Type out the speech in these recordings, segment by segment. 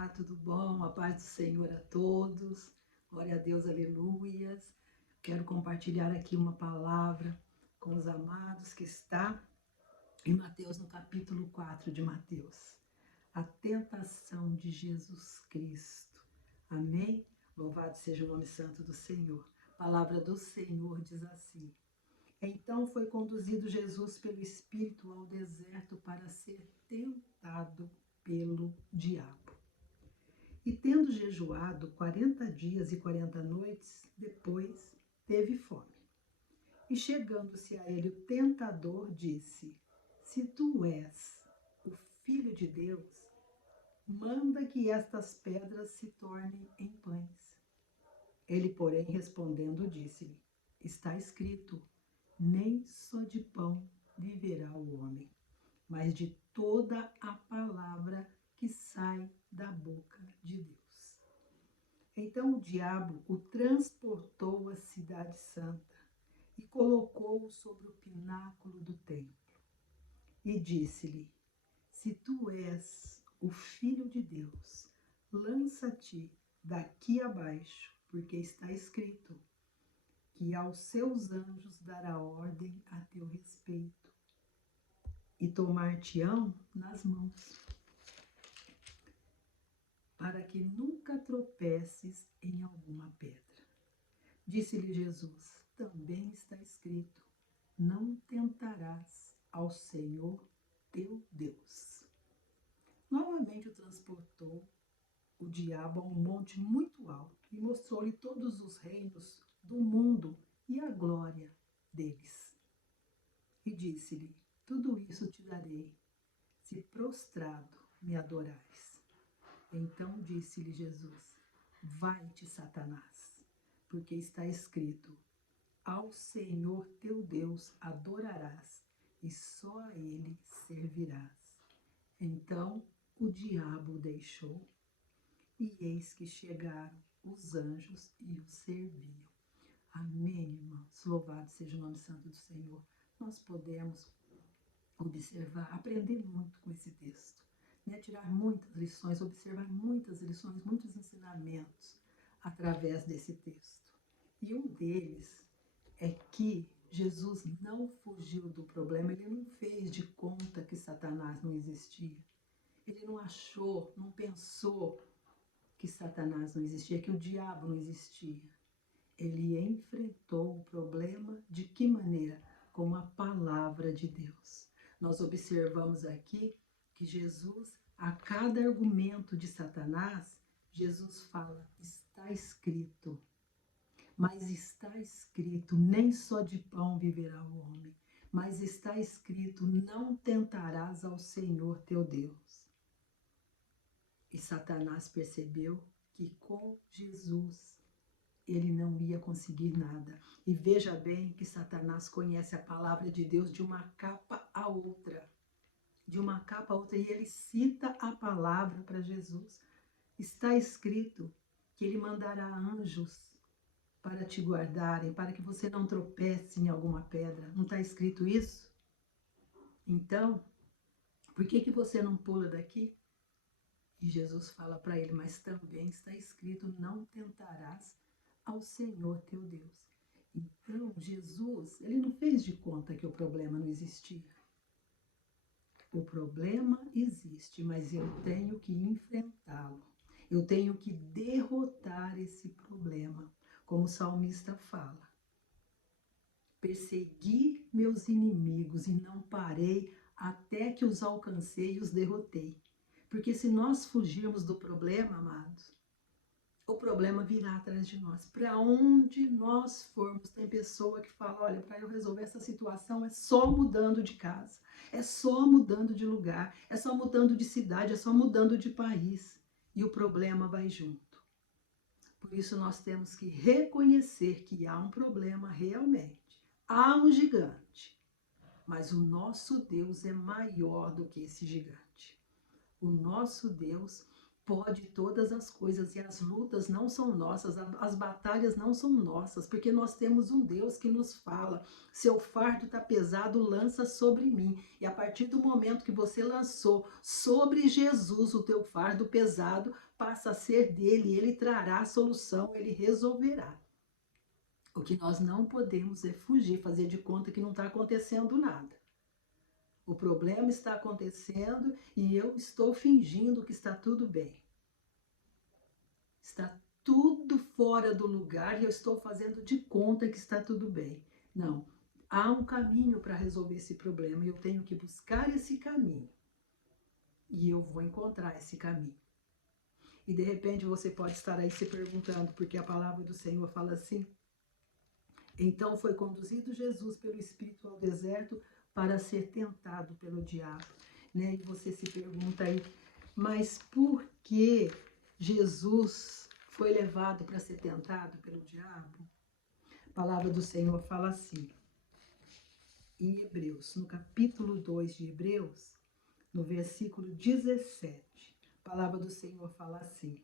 Olá, tudo bom? A paz do Senhor a todos. Glória a Deus, aleluias. Quero compartilhar aqui uma palavra com os amados que está em Mateus, no capítulo 4 de Mateus. A tentação de Jesus Cristo. Amém? Louvado seja o nome santo do Senhor. A palavra do Senhor diz assim: Então foi conduzido Jesus pelo Espírito ao deserto para ser tentado pelo diabo. E tendo jejuado 40 dias e 40 noites, depois teve fome. E chegando-se a ele o tentador, disse: Se tu és o Filho de Deus, manda que estas pedras se tornem em pães. Ele, porém, respondendo, disse-lhe: Está escrito, nem só de pão viverá o homem, mas de toda a palavra que sai da boca de Deus. Então o diabo o transportou à cidade santa e colocou-o sobre o pináculo do templo. E disse-lhe: Se tu és o Filho de Deus, lança-te daqui abaixo, porque está escrito que aos seus anjos dará ordem a teu respeito, e tomar-te-ão nas mãos, para que nunca tropeces em alguma pedra. Disse-lhe Jesus: Também está escrito, não tentarás ao Senhor teu Deus. Novamente o transportou o diabo a um monte muito alto e mostrou-lhe todos os reinos do mundo e a glória deles. E disse-lhe: Tudo isso te darei, se prostrado me adorares. Então disse-lhe Jesus: Vai-te, Satanás, porque está escrito: Ao Senhor teu Deus adorarás, e só a ele servirás. Então o diabo o deixou, e eis que chegaram os anjos e o serviam. Amém, irmãos? Louvado seja o nome santo do Senhor. Nós podemos observar, aprender muito com esse texto, né? Tirar muitas lições, observar muitas lições, muitos ensinamentos através desse texto. E um deles é que Jesus não fugiu do problema, ele não fez de conta que Satanás não existia. Ele não achou, não pensou que Satanás não existia, que o diabo não existia. Ele enfrentou o problema de que maneira? Com a palavra de Deus. Nós observamos aqui que Jesus, a cada argumento de Satanás, Jesus fala: está escrito. Mas está escrito, nem só de pão viverá o homem, mas está escrito, não tentarás ao Senhor teu Deus. E Satanás percebeu que com Jesus ele não ia conseguir nada. E veja bem que Satanás conhece a palavra de Deus de uma capa a outra. De uma capa a outra. E ele cita a palavra para Jesus. Está escrito que ele mandará anjos para te guardarem, para que você não tropece em alguma pedra. Não está escrito isso? Então, por que você não pula daqui? E Jesus fala para ele: mas também está escrito, não tentarás ao Senhor teu Deus. Então, Jesus, ele não fez de conta que o problema não existia. O problema existe, mas eu tenho que enfrentá-lo. Eu tenho que derrotar esse problema. Como o salmista fala: persegui meus inimigos e não parei até que os alcancei e os derrotei. Porque se nós fugirmos do problema, amados, o problema virá atrás de nós. Para onde nós formos, tem pessoa que fala: olha, para eu resolver essa situação é só mudando de casa, é só mudando de lugar, é só mudando de cidade, é só mudando de país. E o problema vai junto. Por isso nós temos que reconhecer que há um problema realmente. Há um gigante, mas o nosso Deus é maior do que esse gigante. O nosso Deus, pode todas as coisas e as lutas não são nossas, as batalhas não são nossas, porque nós temos um Deus que nos fala: seu fardo está pesado, lança sobre mim. E a partir do momento que você lançou sobre Jesus o teu fardo pesado, passa a ser dele, ele trará a solução, ele resolverá. O que nós não podemos é fugir, fazer de conta que não está acontecendo nada. O problema está acontecendo e eu estou fingindo que está tudo bem. Está tudo fora do lugar e eu estou fazendo de conta que está tudo bem. Não, há um caminho para resolver esse problema e eu tenho que buscar esse caminho. E eu vou encontrar esse caminho. E de repente você pode estar aí se perguntando, porque a palavra do Senhor fala assim: então foi conduzido Jesus pelo Espírito ao deserto para ser tentado pelo diabo. Né? E você se pergunta aí, mas por que Jesus foi levado para ser tentado pelo diabo? A palavra do Senhor fala assim, em Hebreus, no capítulo 2 de Hebreus, no versículo 17, a palavra do Senhor fala assim,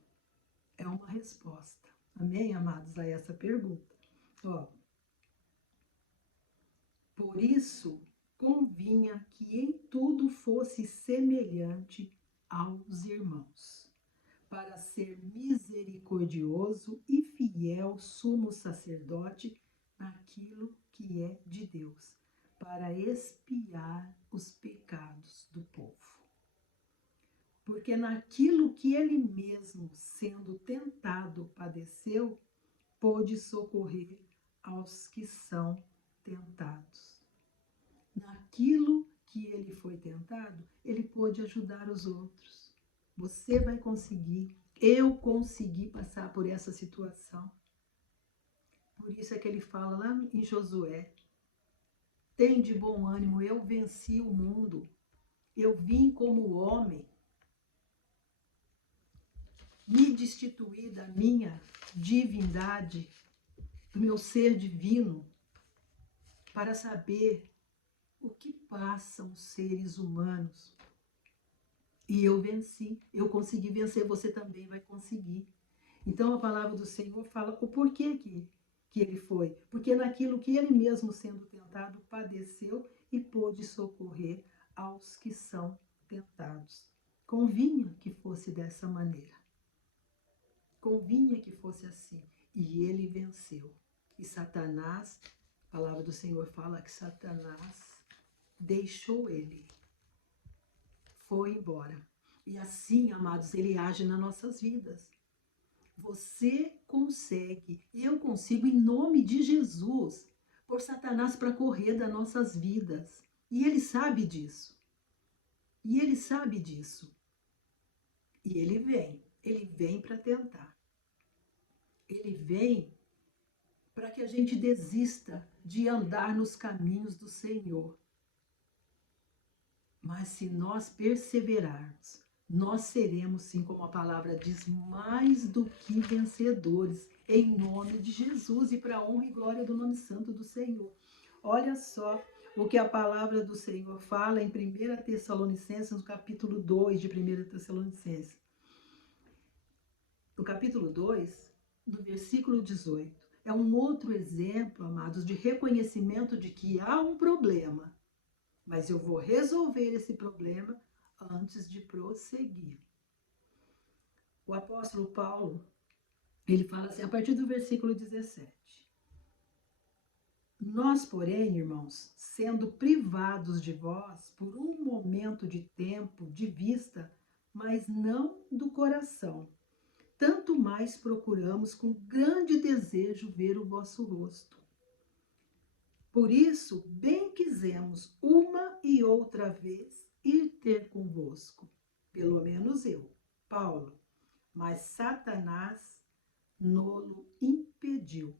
é uma resposta, amém, amados, a essa pergunta. Ó, por isso, convinha que em tudo fosse semelhante aos irmãos, para ser misericordioso e fiel sumo sacerdote naquilo que é de Deus, para expiar os pecados do povo. Porque naquilo que ele mesmo, sendo tentado, padeceu, pôde socorrer aos que são tentados. Naquilo que ele foi tentado, ele pôde ajudar os outros. Você vai conseguir, eu consegui passar por essa situação. Por isso é que ele fala lá em Josué, tem de bom ânimo, eu venci o mundo, eu vim como homem, me destituí da minha divindade, do meu ser divino, para saber o que passam os seres humanos. E eu venci, eu consegui vencer, você também vai conseguir. Então a palavra do Senhor fala o porquê que ele foi. Porque naquilo que ele mesmo sendo tentado, padeceu e pôde socorrer aos que são tentados. Convinha que fosse dessa maneira. Convinha que fosse assim. E ele venceu. E Satanás, a palavra do Senhor fala que Satanás deixou ele. Foi embora. E assim, amados, ele age nas nossas vidas. Você consegue, eu consigo, em nome de Jesus, pôr Satanás para correr das nossas vidas. E ele sabe disso. E ele sabe disso. E ele vem para tentar. Ele vem para que a gente desista de andar nos caminhos do Senhor. Mas se nós perseverarmos, nós seremos, sim, como a palavra diz, mais do que vencedores, em nome de Jesus e para a honra e glória do nome santo do Senhor. Olha só o que a palavra do Senhor fala em 1 Tessalonicenses, no capítulo 2 de 1 Tessalonicenses. No capítulo 2, no versículo 18, é um outro exemplo, amados, de reconhecimento de que há um problema. Mas eu vou resolver esse problema antes de prosseguir. O apóstolo Paulo, ele fala assim, a partir do versículo 17. Nós, porém, irmãos, sendo privados de vós por um momento de tempo, de vista, mas não do coração, tanto mais procuramos com grande desejo ver o vosso rosto. Por isso, bem quisemos uma e outra vez ir ter convosco, pelo menos eu, Paulo, mas Satanás nolo impediu.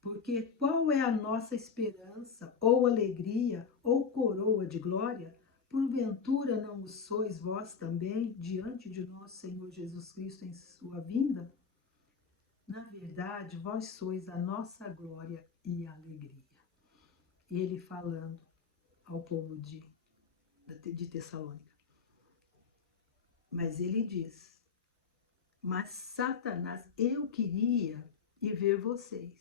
Porque qual é a nossa esperança, ou alegria, ou coroa de glória? Porventura não o sois vós também, diante de nosso Senhor Jesus Cristo em sua vinda? Na verdade, vós sois a nossa glória e alegria. Ele falando ao povo de Tessalônica. Mas ele diz, mas Satanás, eu queria ir ver vocês.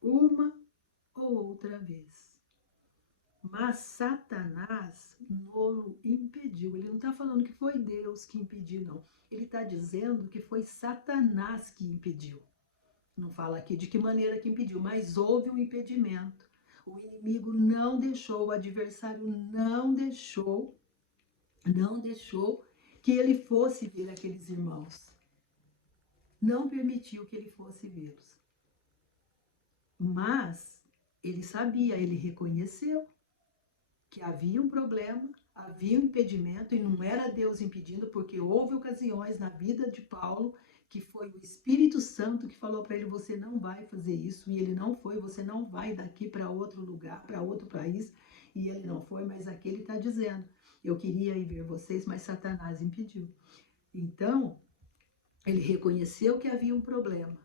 Uma ou outra vez. Mas Satanás não impediu. Ele não está falando que foi Deus que impediu, não. Ele está dizendo que foi Satanás que impediu. Não fala aqui de que maneira que impediu, mas houve um impedimento. O inimigo não deixou, o adversário não deixou que ele fosse ver aqueles irmãos. Não permitiu que ele fosse vê-los. Mas ele sabia, ele reconheceu que havia um problema, havia um impedimento, e não era Deus impedindo, porque houve ocasiões na vida de Paulo que foi o Espírito Santo que falou para ele, você não vai fazer isso, e ele não foi, você não vai daqui para outro lugar, para outro país, e ele não foi, mas aqui ele está dizendo, eu queria ir ver vocês, mas Satanás impediu. Então, ele reconheceu que havia um problema.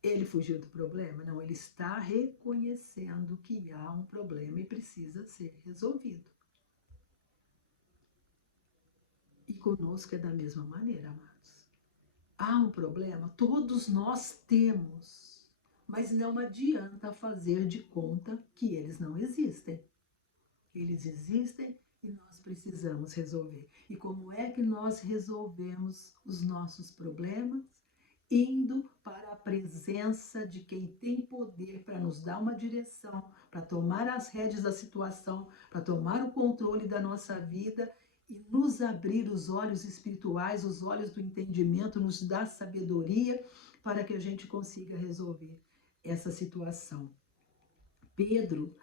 Ele fugiu do problema? Não, ele está reconhecendo que há um problema e precisa ser resolvido. E conosco é da mesma maneira, amados. Há um problema? Todos nós temos, mas não adianta fazer de conta que eles não existem. Eles existem e nós precisamos resolver. E como é que nós resolvemos os nossos problemas? Indo para a presença de quem tem poder para nos dar uma direção, para tomar as rédeas da situação, para tomar o controle da nossa vida e nos abrir os olhos espirituais, os olhos do entendimento, nos dar sabedoria para que a gente consiga resolver essa situação. Pedro,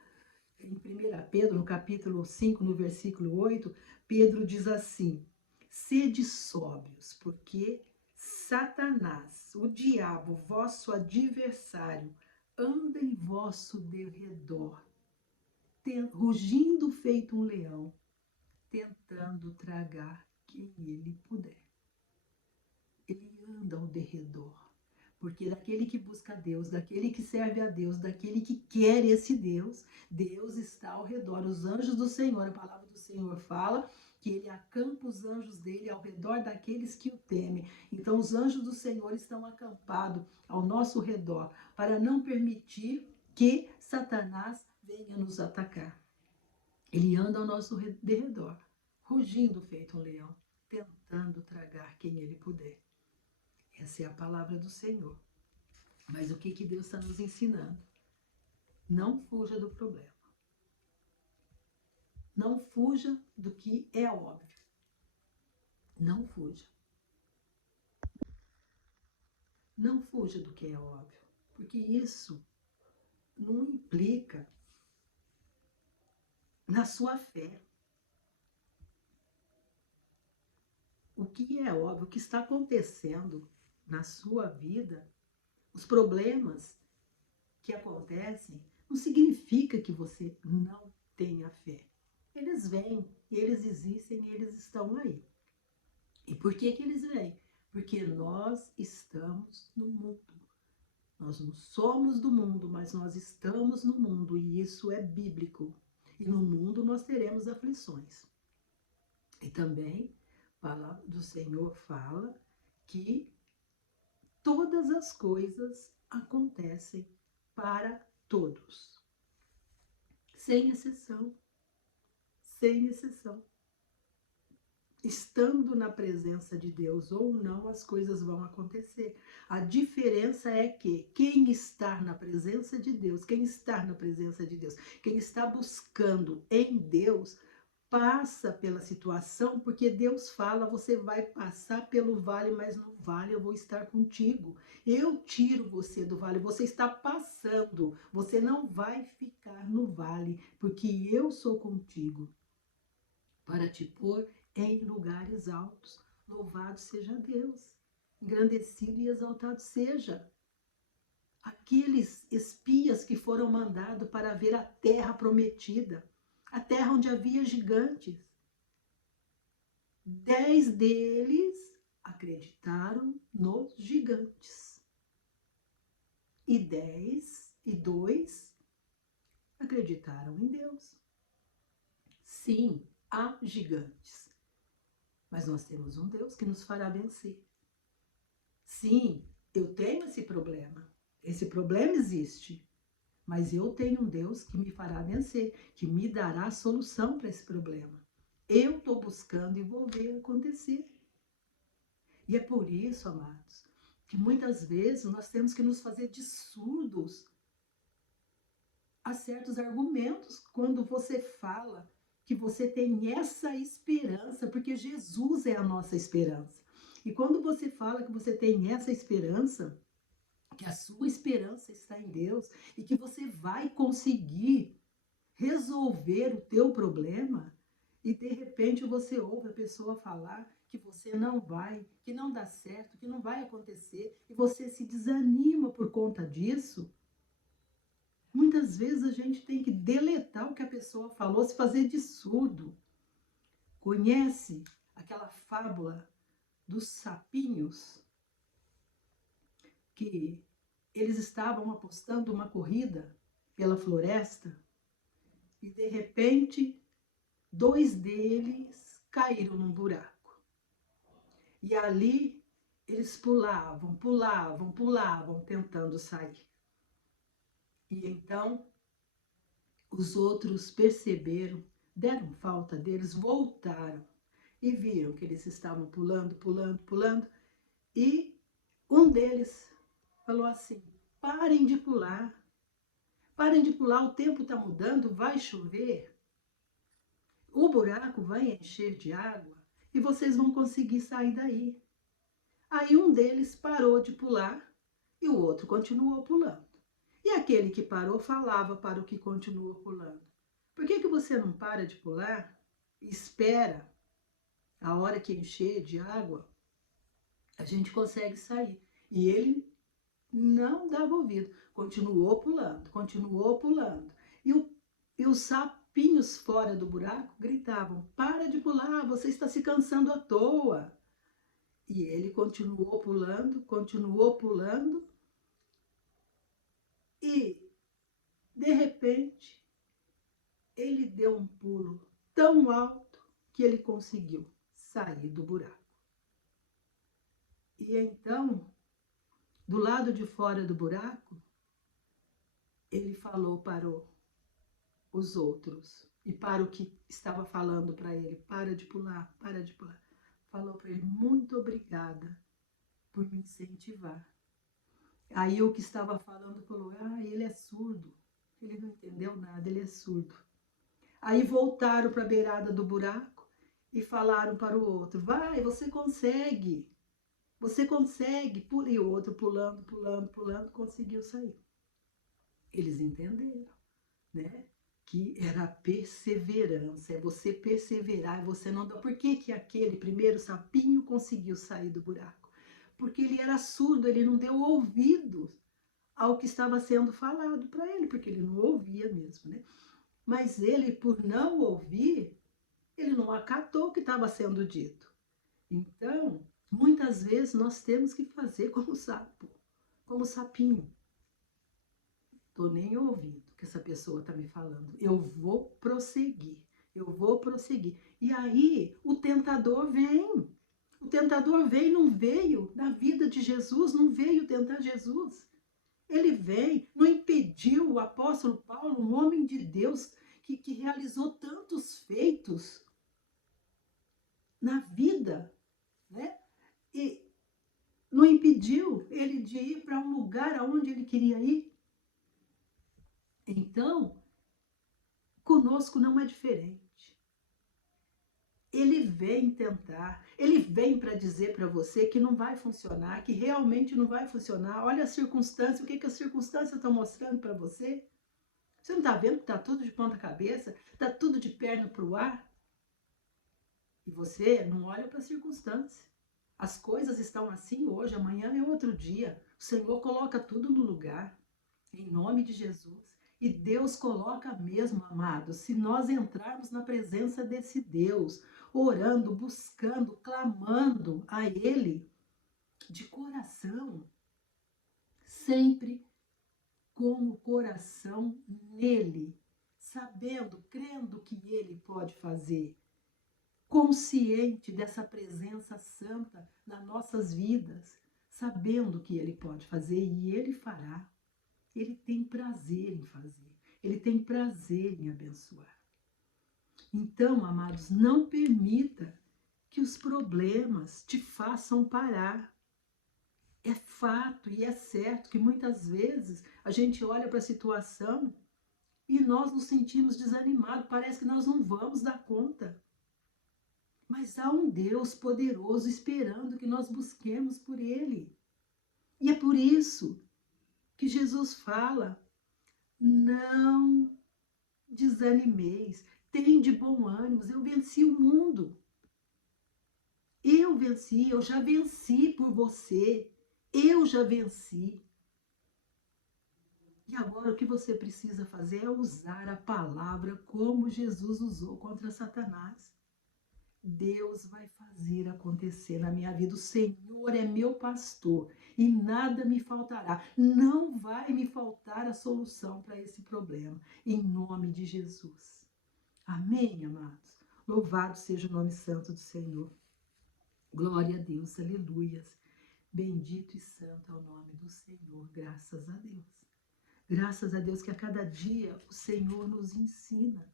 em 1 Pedro, no capítulo 5, no versículo 8, Pedro diz assim, sede sóbrios, porque Satanás, o diabo, vosso adversário, anda em vosso derredor, rugindo feito um leão, tentando tragar quem ele puder. Ele anda ao derredor, porque daquele que busca Deus, daquele que serve a Deus, daquele que quer esse Deus, Deus está ao redor. Os anjos do Senhor, a palavra do Senhor fala que ele acampa os anjos dele ao redor daqueles que o temem. Então os anjos do Senhor estão acampados ao nosso redor para não permitir que Satanás venha nos atacar. Ele anda ao nosso derredor, rugindo feito um leão, tentando tragar quem ele puder. Essa é a palavra do Senhor. Mas o que Deus está nos ensinando? Não fuja do problema. Não fuja do que é óbvio. Não fuja. Não fuja do que é óbvio. Porque isso não implica na sua fé. O que é óbvio, o que está acontecendo na sua vida, os problemas que acontecem, não significa que você não tenha fé. Eles vêm, eles existem, eles estão aí. E por que eles vêm? Porque nós estamos no mundo. Nós não somos do mundo, mas nós estamos no mundo, e isso é bíblico. E no mundo nós teremos aflições. E também a palavra do Senhor fala que todas as coisas acontecem para todos. Sem exceção. Sem exceção. Estando na presença de Deus ou não, as coisas vão acontecer. A diferença é que quem está na presença de Deus, quem está buscando em Deus, passa pela situação, porque Deus fala, você vai passar pelo vale, mas no vale eu vou estar contigo. Eu tiro você do vale, você está passando, você não vai ficar no vale, porque eu sou contigo, para te pôr em lugares altos. Louvado seja Deus, engrandecido e exaltado seja. Aqueles espias que foram mandados para ver a terra prometida, a terra onde havia gigantes. 10 deles acreditaram nos gigantes. E 2 acreditaram em Deus. Sim, há gigantes, mas nós temos um Deus que nos fará vencer. Sim, eu tenho esse problema. Esse problema existe, mas eu tenho um Deus que me fará vencer, que me dará a solução para esse problema. Eu estou buscando e vou ver acontecer. E é por isso, amados, que muitas vezes nós temos que nos fazer de surdos a certos argumentos quando você fala que você tem essa esperança, porque Jesus é a nossa esperança. E quando você fala que você tem essa esperança, que a sua esperança está em Deus e que você vai conseguir resolver o teu problema, e de repente você ouve a pessoa falar que você não vai, que não dá certo, que não vai acontecer, e você se desanima por conta disso. Muitas vezes a gente tem que deletar o que a pessoa falou, se fazer de surdo. Conhece aquela fábula dos sapinhos que eles estavam apostando uma corrida pela floresta e de repente 2 deles caíram num buraco. E ali eles pulavam, pulavam, pulavam, tentando sair. E então os outros perceberam, deram falta deles, voltaram e viram que eles estavam pulando, pulando, pulando. E um deles falou assim: parem de pular, o tempo está mudando, vai chover, o buraco vai encher de água e vocês vão conseguir sair daí. Aí um deles parou de pular e o outro continuou pulando. E aquele que parou falava para o que continuou pulando: por que você não para de pular e espera a hora que encher de água? A gente consegue sair. E ele não dava ouvido, continuou pulando, continuou pulando. E os sapinhos fora do buraco gritavam: para de pular, você está se cansando à toa. E ele continuou pulando, e de repente ele deu um pulo tão alto que ele conseguiu sair do buraco. E então, do lado de fora do buraco, ele falou para os outros e para o que estava falando para ele: para de pular, para de pular. Falou para ele: muito obrigada por me incentivar. Aí o que estava falando falou: ele é surdo, ele não entendeu nada, ele é surdo. Aí voltaram para a beirada do buraco e falaram para o outro: vai, você consegue, e o outro pulando, pulando, pulando, conseguiu sair. Eles entenderam, né? Que era a perseverança, é você perseverar, você não dá. Por que aquele primeiro sapinho conseguiu sair do buraco? Porque ele era surdo, ele não deu ouvidos ao que estava sendo falado para ele, porque ele não ouvia mesmo, né? Mas ele, por não ouvir, ele não acatou o que estava sendo dito. Então, muitas vezes nós temos que fazer como o sapo, como o sapinho. Estou nem ouvindo o que essa pessoa está me falando. Eu vou prosseguir, eu vou prosseguir. E aí o tentador vem. O tentador veio, não veio na vida de Jesus, não veio tentar Jesus. Ele veio, não impediu o apóstolo Paulo, um homem de Deus que realizou tantos feitos na vida, né? E não impediu ele de ir para um lugar aonde ele queria ir. Então, conosco não é diferente. Ele vem tentar, ele vem para dizer para você que não vai funcionar, que realmente não vai funcionar. Olha a circunstância, o que a circunstância está mostrando para você? Você não está vendo que está tudo de ponta cabeça? Está tudo de perna para o ar? E você não olha para a circunstância. As coisas estão assim hoje, amanhã é outro dia. O Senhor coloca tudo no lugar, em nome de Jesus. E Deus coloca mesmo, amados, se nós entrarmos na presença desse Deus, orando, buscando, clamando a Ele, de coração, sempre com o coração nele, sabendo, crendo que Ele pode fazer, consciente dessa presença santa nas nossas vidas, sabendo que Ele pode fazer e Ele fará. Ele tem prazer em fazer, Ele tem prazer em abençoar. Então, amados, não permita que os problemas te façam parar. É fato e é certo que muitas vezes a gente olha para a situação e nós nos sentimos desanimados, parece que nós não vamos dar conta. Mas há um Deus poderoso esperando que nós busquemos por Ele. E é por isso que Jesus fala: não desanimeis, tende bom ânimo, eu venci o mundo. Eu venci, eu já venci por você, eu já venci. E agora o que você precisa fazer é usar a palavra como Jesus usou contra Satanás. Deus vai fazer acontecer na minha vida. O Senhor é meu pastor e nada me faltará. Não vai me faltar a solução para esse problema, em nome de Jesus. Amém, amados? Louvado seja o nome santo do Senhor. Glória a Deus, aleluias. Bendito e santo é o nome do Senhor, graças a Deus. Graças a Deus que a cada dia o Senhor nos ensina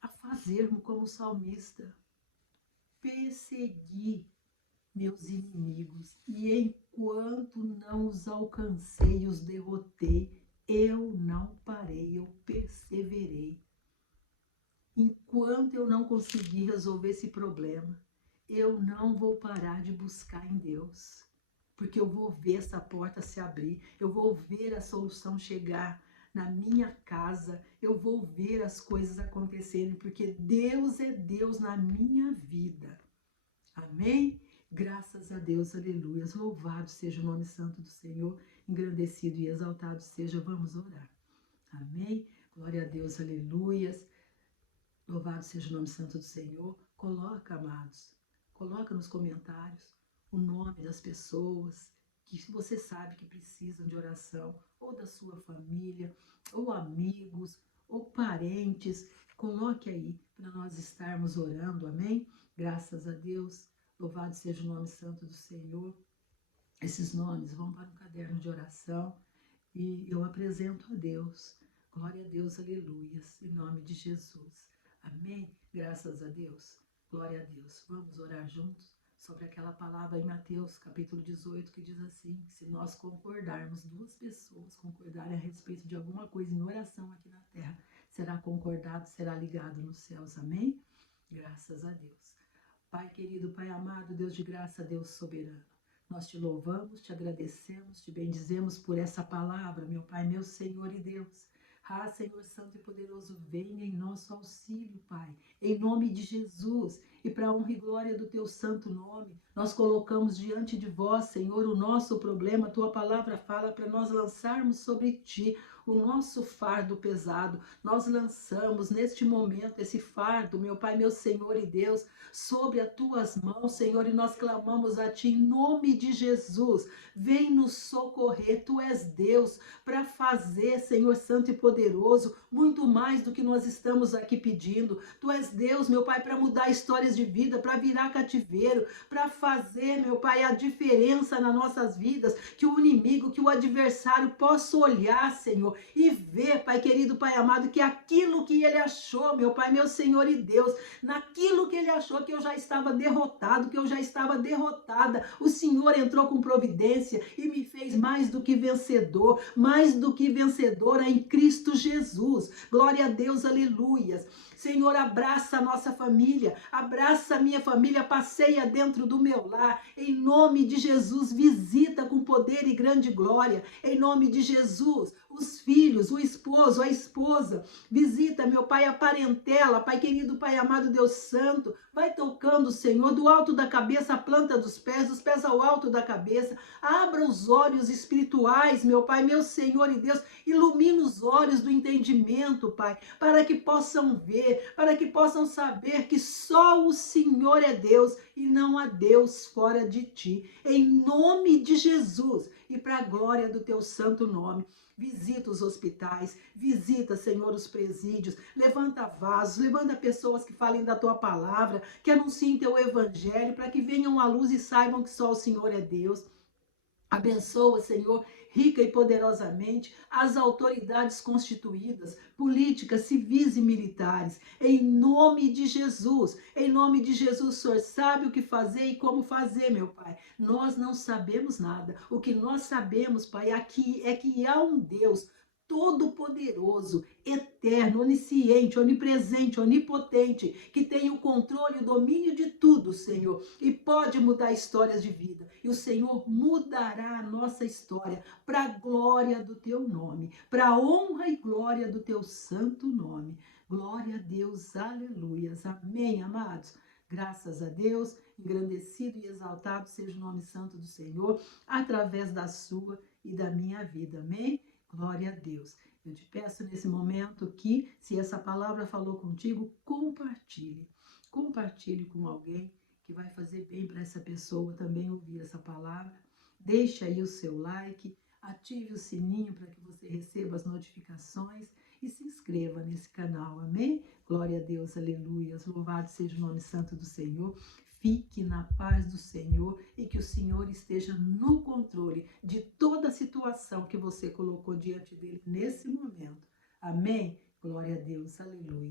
a fazermos como salmista, persegui meus inimigos e enquanto não os alcancei, os derrotei, eu não parei, eu perseverei. Enquanto eu não conseguir resolver esse problema, eu não vou parar de buscar em Deus, porque eu vou ver essa porta se abrir, eu vou ver a solução chegar na minha casa, eu vou ver as coisas acontecerem, porque Deus é Deus na minha vida. Amém? Graças a Deus, aleluia. Louvado seja o nome santo do Senhor, engrandecido e exaltado seja. Vamos orar. Amém? Glória a Deus, aleluias. Louvado seja o nome santo do Senhor. Coloca, amados, coloca nos comentários o nome das pessoas que você sabe que precisam de oração, ou da sua família, ou amigos, ou parentes. Coloque aí para nós estarmos orando, amém? Graças a Deus, louvado seja o nome santo do Senhor. Esses nomes vão para um caderno de oração e eu apresento a Deus. Glória a Deus, aleluias, em nome de Jesus. Amém? Graças a Deus. Glória a Deus. Vamos orar juntos sobre aquela palavra em Mateus, capítulo 18, que diz assim: se nós concordarmos, duas pessoas concordarem a respeito de alguma coisa em oração aqui na terra, será concordado, será ligado nos céus. Amém? Graças a Deus. Pai querido, Pai amado, Deus de graça, Deus soberano, nós te louvamos, te agradecemos, te bendizemos por essa palavra, meu Pai, meu Senhor e Deus. Ah, Senhor Santo e Poderoso, venha em nosso auxílio, Pai, em nome de Jesus, e para a honra e glória do Teu santo nome, nós colocamos diante de vós, Senhor, o nosso problema. A Tua palavra fala para nós lançarmos sobre Ti o nosso fardo pesado. Nós lançamos neste momento esse fardo, meu Pai, meu Senhor e Deus, sobre as Tuas mãos, Senhor, e nós clamamos a Ti em nome de Jesus. Vem nos socorrer, Tu és Deus, para fazer, Senhor Santo e Poderoso, muito mais do que nós estamos aqui pedindo. Tu és Deus, meu Pai, para mudar histórias de vida, para virar cativeiro, para fazer, meu Pai, a diferença nas nossas vidas, que o inimigo, que o adversário possa olhar, Senhor, e ver, Pai querido, Pai amado, que aquilo que ele achou, meu Pai, meu Senhor e Deus, naquilo que ele achou que eu já estava derrotado, que eu já estava derrotada, o Senhor entrou com providência e me fez mais do que vencedor, mais do que vencedora em Cristo Jesus. Glória a Deus, aleluias. Senhor, abraça a nossa família, abraça a minha família, passeia dentro do meu lar, em nome de Jesus, visita com poder e grande glória, em nome de Jesus, os filhos, o esposo, a esposa, visita, meu Pai, a parentela, Pai querido, Pai amado, Deus santo, vai tocando, Senhor, do alto da cabeça à planta dos pés ao alto da cabeça, abra os olhos espirituais, meu Pai, meu Senhor e Deus, ilumina os olhos do entendimento, Pai, para que possam ver, para que possam saber que só o Senhor é Deus e não há Deus fora de Ti, em nome de Jesus e para a glória do Teu santo nome. visita os hospitais, visita, Senhor, os presídios, levanta vasos, levanta pessoas que falem da tua palavra, que anunciem teu evangelho, para que venham à luz e saibam que só o Senhor é Deus. Abençoa, Senhor, rica e poderosamente as autoridades constituídas, políticas, civis e militares, em nome de Jesus. Em nome de Jesus, o Senhor sabe o que fazer e como fazer, meu Pai. Nós não sabemos nada. O que nós sabemos, Pai, aqui é que há um Deus todo-poderoso, eterno, onisciente, onipresente, onipotente, que tem o controle e o domínio de tudo, Senhor, e pode mudar histórias de vida. E o Senhor mudará a nossa história para a glória do teu nome, para a honra e glória do teu santo nome. Glória a Deus, aleluias, amém, amados. Graças a Deus, engrandecido e exaltado seja o nome santo do Senhor, através da sua e da minha vida, amém? Glória a Deus. Eu te peço nesse momento que, se essa palavra falou contigo, compartilhe. Compartilhe com alguém que vai fazer bem para essa pessoa também ouvir essa palavra. Deixe aí o seu like, ative o sininho para que você receba as notificações e se inscreva nesse canal, amém? Glória a Deus, aleluias, louvado seja o nome santo do Senhor. Fique na paz do Senhor e que o Senhor esteja no controle de toda a situação que você colocou diante dele nesse momento. Amém? Glória a Deus, aleluia.